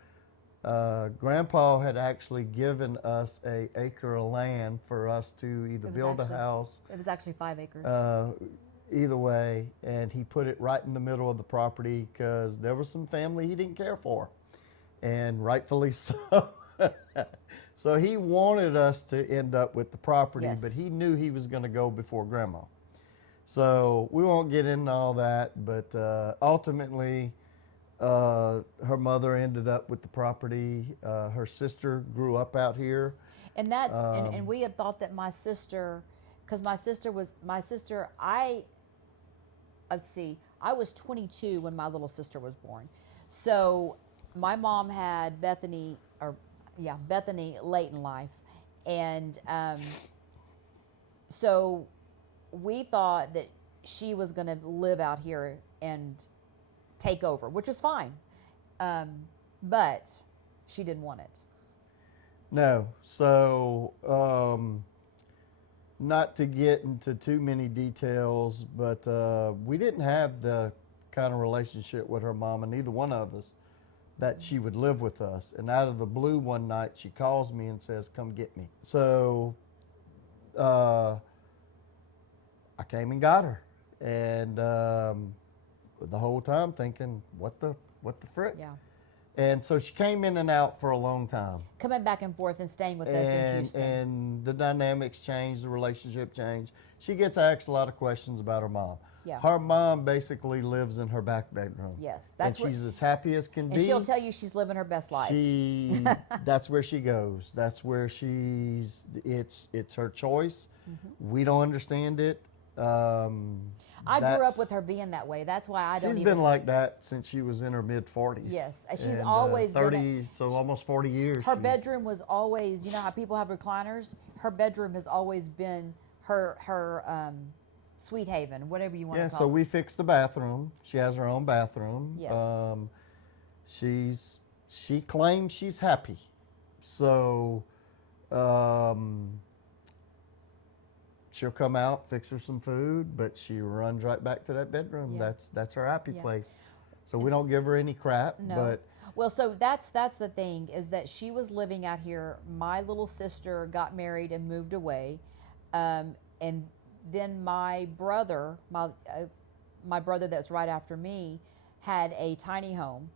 Grandpa had actually given us an acre of land for us to either build a house. It was actually 5 acres. Either way, and he put it right in the middle of the property because there was some family he didn't care for, and rightfully so. So he wanted us to end up with the property, Yes. but he knew he was going to go before Grandma. So we won't get into all that, but ultimately her mother ended up with the property. Her sister grew up out here. And that's and we had thought that my sister, because I was 22 when my little sister was born. So my mom had Bethany late in life. And so we thought that she was going to live out here and take over, which was fine. But she didn't want it. No. So not to get into too many details, but we didn't have the kind of relationship with her mom, and neither one of us, that she would live with us. And out of the blue one night, she calls me and says, come get me. So I came and got her. And the whole time thinking, what the frick? Yeah. And so she came in and out for a long time. Coming back and forth and staying with us in Houston. And the dynamics changed, the relationship changed. She gets asked a lot of questions about her mom. Yeah. Her mom basically lives in her back bedroom. Yes. And she's as happy as can be. And she'll tell you she's living her best life. That's where she goes. That's where it's her choice. We don't understand it. I grew up with her being that way. That's why I don't even. She's been like that since she was in her mid-40s. Yes, she's always 30, been. so almost 40 years. Her bedroom was always, you know how people have recliners? Her bedroom has always been her sweet haven, whatever you want to call it. So we fixed the bathroom. She has her own bathroom. Yes. She claims she's happy. So she'll come out, fix her some food, but she runs right back to that bedroom. Yeah. That's her happy Yeah. place. So we don't give her any crap. No. But well, so that's the thing, is that she was living out here. My little sister got married and moved away, and then my brother, my brother that's right after me, had a tiny home,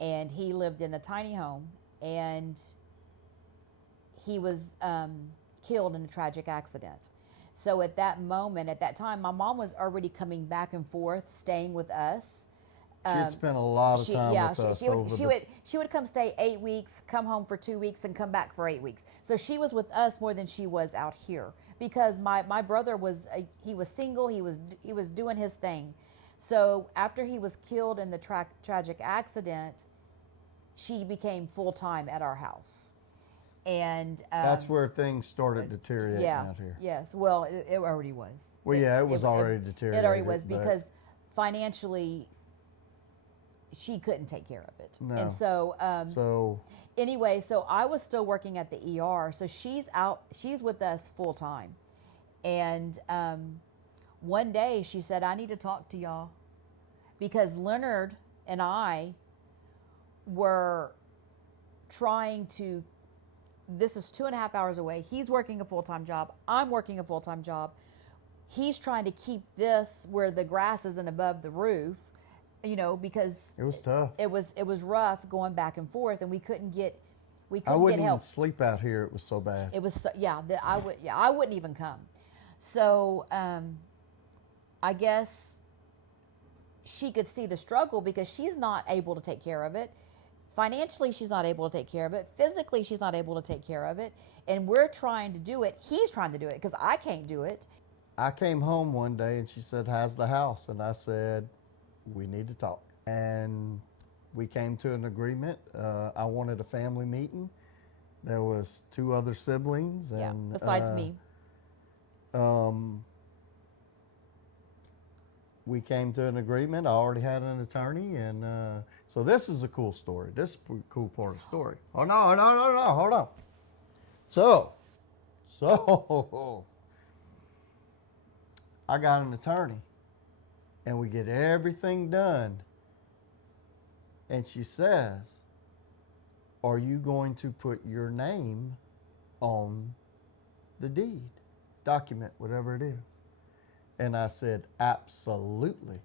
and he lived in the tiny home, and he was killed in a tragic accident. So at that time, my mom was already coming back and forth, staying with us. she had spent a lot of time with us. She would come stay 8 weeks, come home for 2 weeks, and come back for 8 weeks. So she was with us more than she was out here, because my brother was he was single. He was doing his thing. So after he was killed in the tragic accident, she became full-time at our house. And That's where things started deteriorating yeah, out here. yes. Well, it already was. Well, yeah, it was already deteriorated. It already was but because financially she couldn't take care of it. No. And so, so anyway, so I was still working at the ER. So she's with us full time. And one day she said, I need to talk to y'all because Leonard and I were trying to, this is 2.5 hours away. He's working a full-time job. I'm working a full-time job. He's trying to keep this where the grass isn't above the roof, because it was tough. It was rough going back and forth, and we couldn't get I wouldn't help. even sleep out here. It was so bad. It was I wouldn't even come. So I guess she could see the struggle because she's not able to take care of it. Financially, she's not able to take care of it. Physically, she's not able to take care of it. And we're trying to do it. He's trying to do it because I can't do it. I came home one day and she said, how's the house? And I said, we need to talk. And we came to an agreement. I wanted a family meeting. There was 2 other siblings. And, besides me. We came to an agreement. I already had an attorney, and so this is a cool story. This is a cool part of the story. Oh, no, hold on. So, I got an attorney, and we get everything done, and she says, are you going to put your name on the deed, document, whatever it is? And I said, absolutely.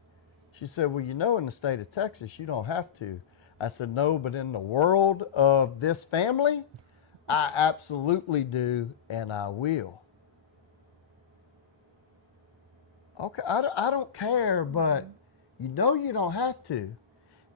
She said, well, in the state of Texas, you don't have to. I said, no, but in the world of this family, I absolutely do, and I will. Okay, I don't care, but you don't have to.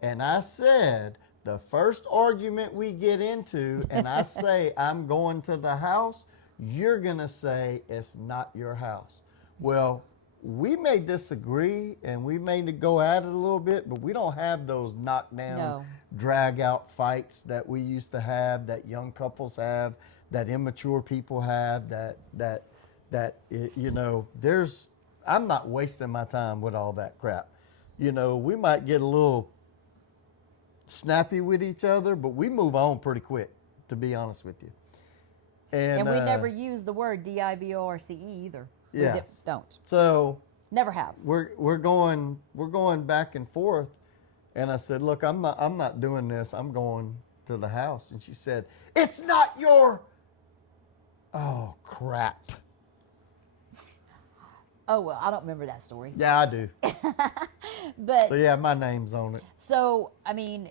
And I said, the first argument we get into, and I say, I'm going to the house, you're going to say, it's not your house. Well, we may disagree and we may go at it a little bit, but we don't have those knockdown, drag out fights that we used to have, that young couples have, that immature people have, I'm not wasting my time with all that crap. We might get a little snappy with each other, but we move on pretty quick, to be honest with you. And we never use the word divorce either. Yeah. Don't. So never have. We're going back and forth, and I said, look, I'm not doing this. I'm going to the house. And she said, it's not your. Oh crap. Oh well, I don't remember that story. Yeah, I do. But so yeah, my name's on it. So I mean,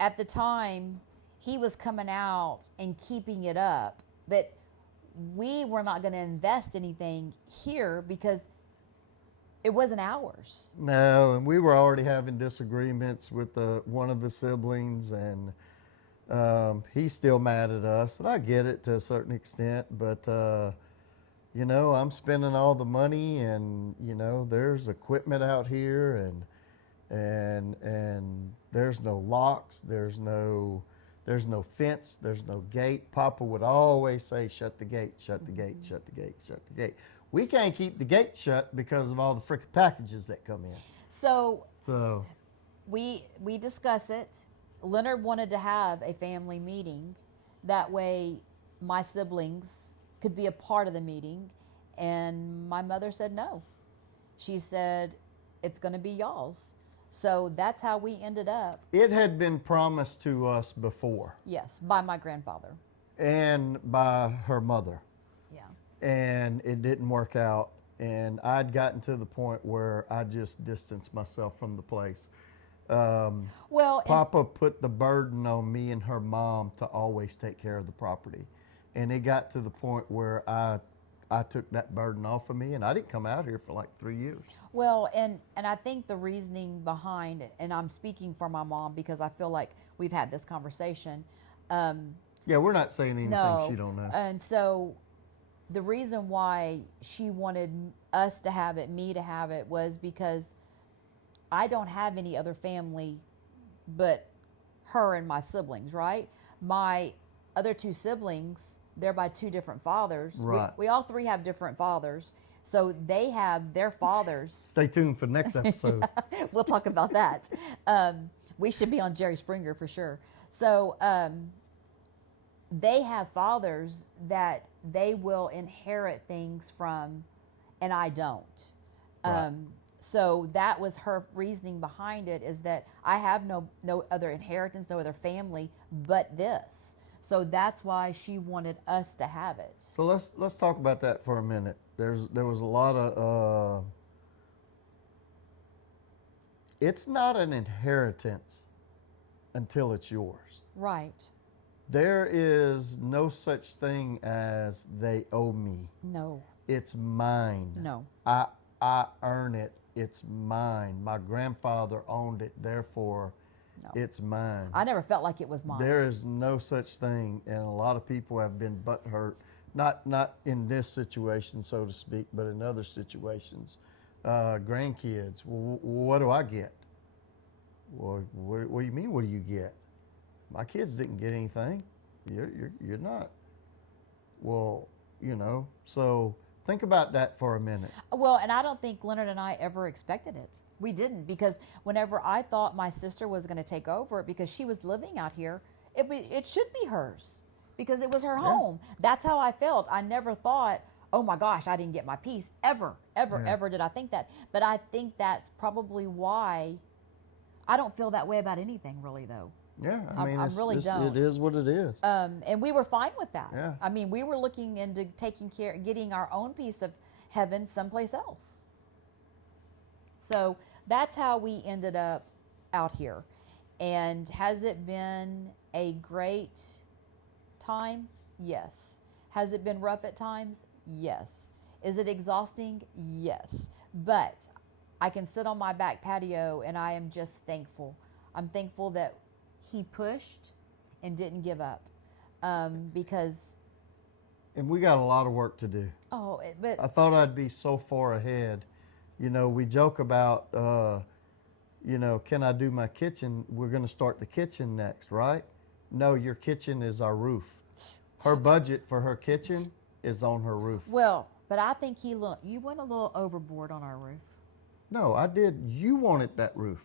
at the time, he was coming out and keeping it up, but we were not going to invest anything here because it wasn't ours. No, and we were already having disagreements with one of the siblings, and he's still mad at us, and I get it to a certain extent, but I'm spending all the money, and there's equipment out here, and there's no locks, there's no fence, there's no gate. Papa would always say, shut the gate, shut the gate, shut the gate, shut the gate. We can't keep the gate shut because of all the freaking packages that come in. So we discuss it. Leonard wanted to have a family meeting. That way my siblings could be a part of the meeting. And my mother said no. She said, it's going to be y'all's. So that's how we ended up. It had been promised to us before. Yes, by my grandfather. And by her mother. Yeah. And it didn't work out. And I'd gotten to the point where I just distanced myself from the place. Papa put the burden on me and her mom to always take care of the property. And it got to the point where I took that burden off of me, and I didn't come out here for like 3 years. Well, and I think the reasoning behind it, and I'm speaking for my mom because I feel like we've had this conversation. Yeah, we're not saying anything she don't know. And so the reason why she wanted us to have it, me to have it, was because I don't have any other family but her and my siblings, right? My other two siblings, they're by two different fathers. Right. We all three have different fathers. So they have their fathers. Stay tuned for the next episode. We'll talk about that. We should be on Jerry Springer for sure. So they have fathers that they will inherit things from, and I don't. Right. So that was her reasoning behind it, is that I have no other inheritance, no other family but this. So that's why she wanted us to have it. So let's talk about that for a minute. There was a lot of it's not an inheritance until it's yours. Right. There is no such thing as they owe me. No. It's mine. No. I earn it. It's mine. My grandfather owned it, therefore No. it's mine. I never felt like it was mine. There is no such thing, and a lot of people have been butthurt, not in this situation, so to speak, but in other situations. Grandkids, well, what do I get? Well, what do you mean, what do you get? My kids didn't get anything. You're not. Well, so think about that for a minute. Well, and I don't think Leonard and I ever expected it. We didn't, because whenever I thought my sister was going to take over it because she was living out here, it should be hers because it was her home. That's how I felt. I never thought, oh my gosh, I didn't get my piece. Ever did I think that. But I think that's probably why I don't feel that way about anything, really, though. Yeah, I mean, I really don't. It is what it is. And we were fine with that. Yeah. I mean, we were looking into getting our own piece of heaven someplace else. So that's how we ended up out here. And has it been a great time? Yes. Has it been rough at times? Yes. Is it exhausting? Yes. But I can sit on my back patio and I am just thankful. I'm thankful that he pushed and didn't give up, because. And we got a lot of work to do. But I thought I'd be so far ahead. We joke about, can I do my kitchen? We're going to start the kitchen next, right? No, your kitchen is our roof. Her budget for her kitchen is on her roof. Well, but I think you went a little overboard on our roof. No, I did. You wanted that roof.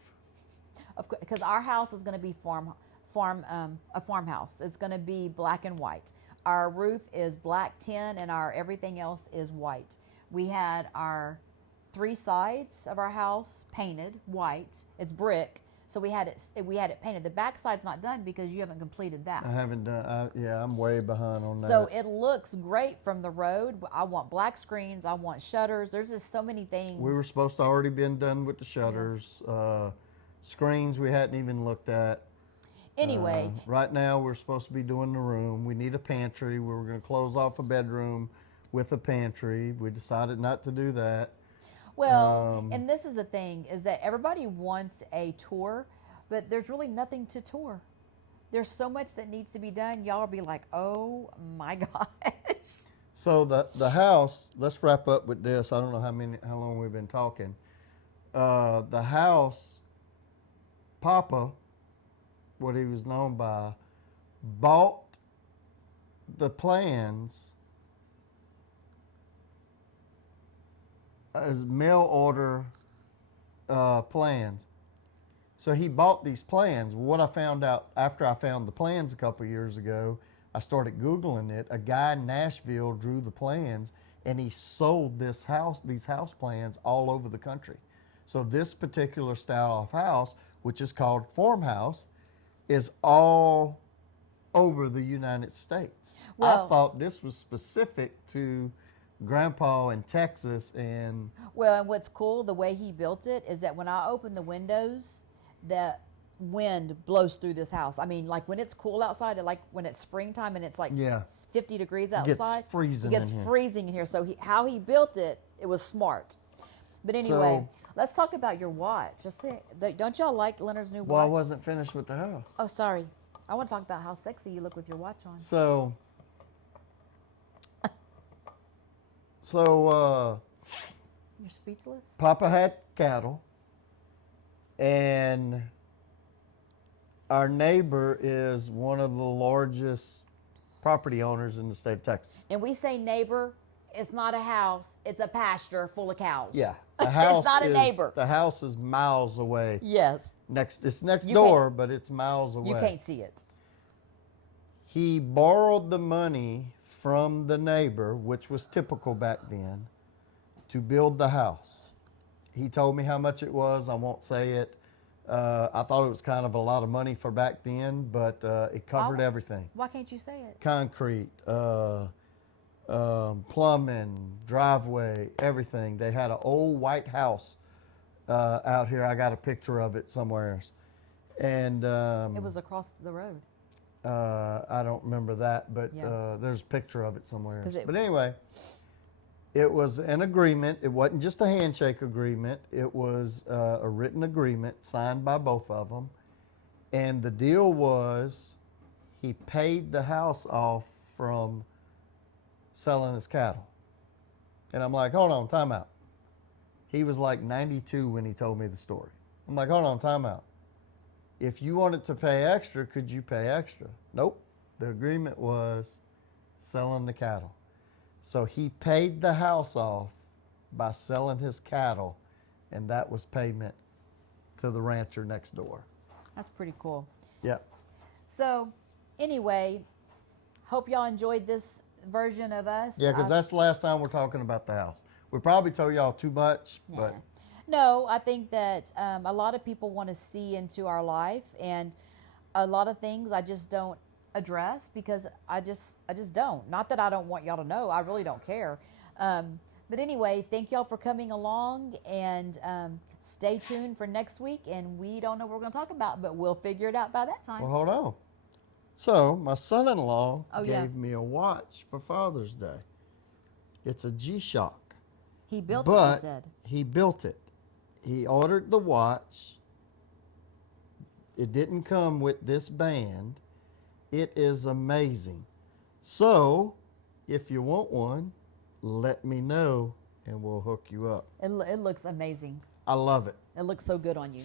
Of course, because our house is going to be a farmhouse. It's going to be black and white. Our roof is black tin, and our everything else is white. We had our 3 sides of our house painted white. It's brick, so we had it painted. The back side's not done because you haven't completed that. I haven't done. I'm way behind on that. So it looks great from the road. I want black screens. I want shutters. There's just so many things. We were supposed to already been done with the shutters. Yes. Screens we hadn't even looked at. Anyway. Right now we're supposed to be doing the room. We need a pantry. We were going to close off a bedroom with a pantry. We decided not to do that. Well, and this is the thing, is that everybody wants a tour, but there's really nothing to tour. There's so much that needs to be done. Y'all will be like, oh my gosh. So the house, let's wrap up with this. I don't know how long we've been talking. The house, Papa, what he was known by, bought the plans as mail order plans. So he bought these plans. What I found out after I found the plans a couple years ago, I started Googling it. A guy in Nashville drew the plans, and he sold these house plans all over the country. So this particular style of house, which is called farmhouse, is all over the United States. Well, I thought this was specific to Grandpa in Texas. And what's cool, the way he built it, is that when I open the windows, the wind blows through this house. I mean, like when it's cool outside, like when it's springtime and it's like 50 degrees outside, gets freezing. It gets freezing in here. So how he built it, it was smart. But anyway, let's talk about your watch. Don't y'all like Leonard's new watch? Well, I wasn't finished with the house. Oh, sorry. I want to talk about how sexy you look with your watch on. So You're speechless? Papa had cattle, and our neighbor is one of the largest property owners in the state of Texas. And we say neighbor, it's not a house, it's a pasture full of cows. Yeah, the house It's not a neighbor. The house is miles away. Yes. It's next You door, but it's miles away. You can't see it. He borrowed the money from the neighbor, which was typical back then, to build the house. He told me how much it was. I won't say it. I thought it was kind of a lot of money for back then, but it covered everything. Why can't you say it? Concrete, plumbing, driveway, everything. They had an old white house out here. I got a picture of it somewhere. And It was across the road. I don't remember that, but Yeah. there's a picture of it somewhere. 'Cause But anyway, it was an agreement. It wasn't just a handshake agreement. It was a written agreement signed by both of them. And the deal was he paid the house off from selling his cattle. And I'm like, hold on, time out. He was like 92 when he told me the story. I'm like, hold on, time out. If you wanted to pay extra, could you pay extra? Nope. The agreement was selling the cattle. So he paid the house off by selling his cattle, and that was payment to the rancher next door. That's pretty cool. Yep. So, anyway, hope y'all enjoyed this version of us. Yeah, because that's the last time we're talking about the house. We probably told y'all too much, but No, I think that a lot of people want to see into our life, and a lot of things I just don't address because I just don't. Not that I don't want y'all to know. I really don't care. But anyway, thank y'all for coming along, and stay tuned for next week. And we don't know what we're going to talk about, but we'll figure it out by that time. well, hold on. So my son-in-law yeah. gave me a watch for Father's Day. It's a G-Shock. He built it, But he said. he built it. He ordered the watch. It didn't come with this band. It is amazing. So, if you want one, let me know and we'll hook you up. It looks amazing. I love it. It looks so good on you.